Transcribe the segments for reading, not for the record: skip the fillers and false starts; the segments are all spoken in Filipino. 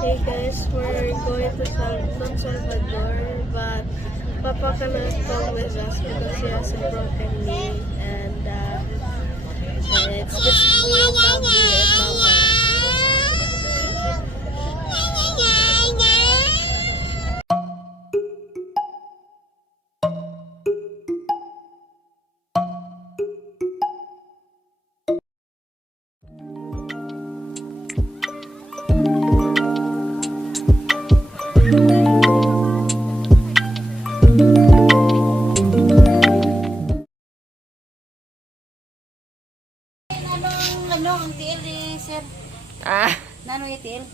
Hey guys, we're going to Salvador, but Papa cannot come with us because he has a broken knee, and it's just me, Bobby, and Mama. Ang tiil ni sir. Nano yung tiil?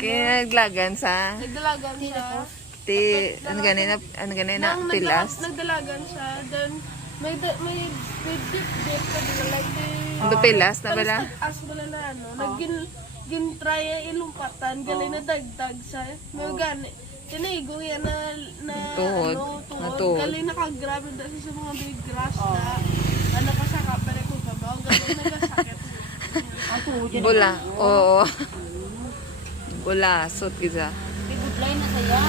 Kinaglagan sa Nagdalagan siya. ano ganina tilas. Nagdalagan siya. Then may dip ka din like Pilas na bala. as bala na ano. Nagin-try ilumpatan. Galing na dagdag sa. May gani. Tinaigo yan na tuhod. tuhod. Galing nakagrabe dahil sa mga big grass na ano pa sa kapere ko kabaw. Galing nagasakit. Bula. Oo. Bula. Sut giza. Ibudlay na saya.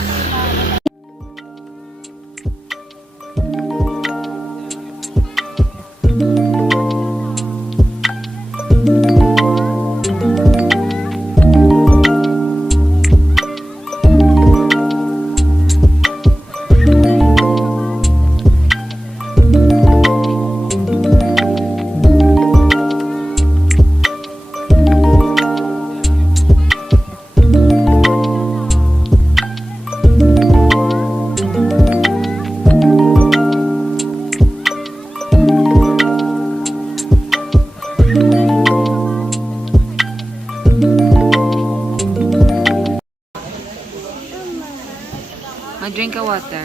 Drink a water.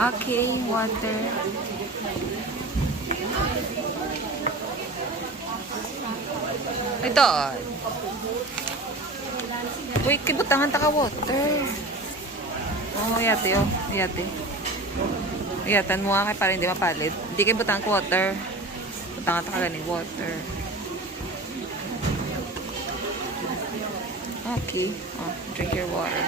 Okay, water. Ito. Uy, kibutangan ta ka water. Oh, yate oh. Yate. Iyatan mo nga para hindi mapalit. Hindi kayo butangan ko water. Butangan ta ka ganing water. Okay. Oh, drink your water.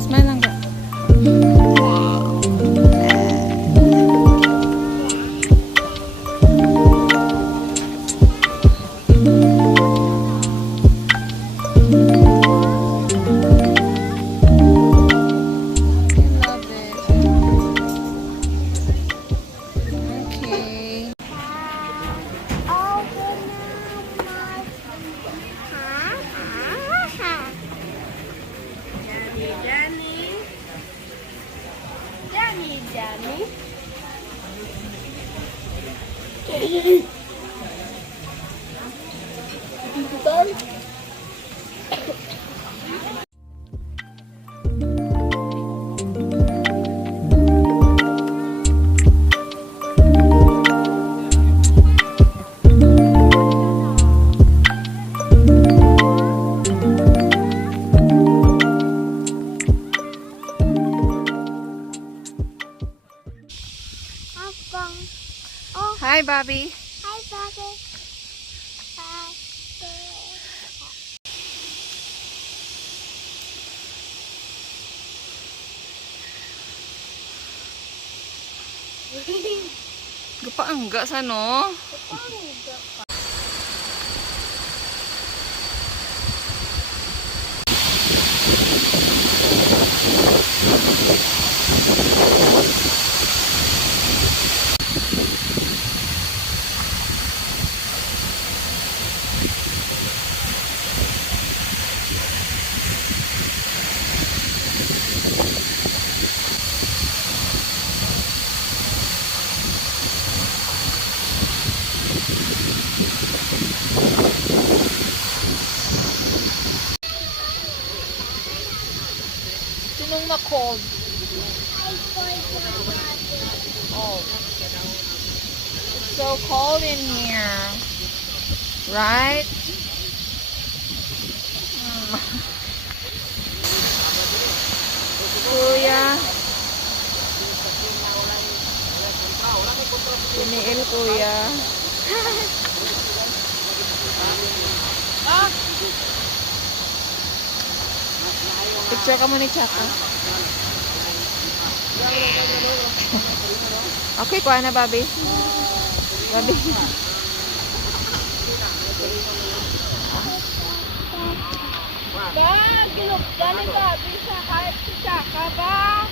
Smile lang ka. Hi, Bobby. Hi, Bobby. Gapaangga sa no? Sinong ma-cold? Oh. It's so cold in here. Right? kuya. Picture ka mo ni Chaka. Okay, kuha na, Bobby. Bobby. Ba, ginugdan ni Bobby sa kahit si Chaka ba?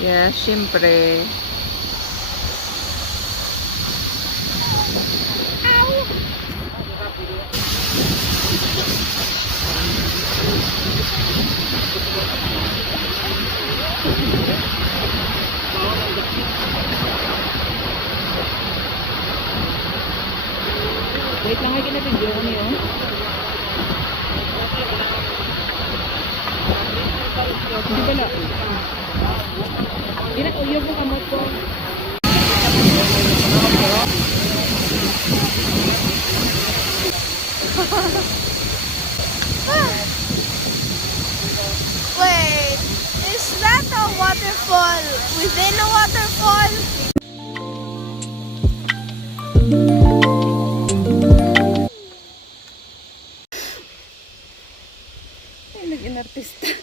Yes, syempre. Wait lang, may kinabidyo ko niyo. Hindi pala. Uyog mo kamot ko. Wait, is that a waterfall within a waterfall? Ay, nag-inartista.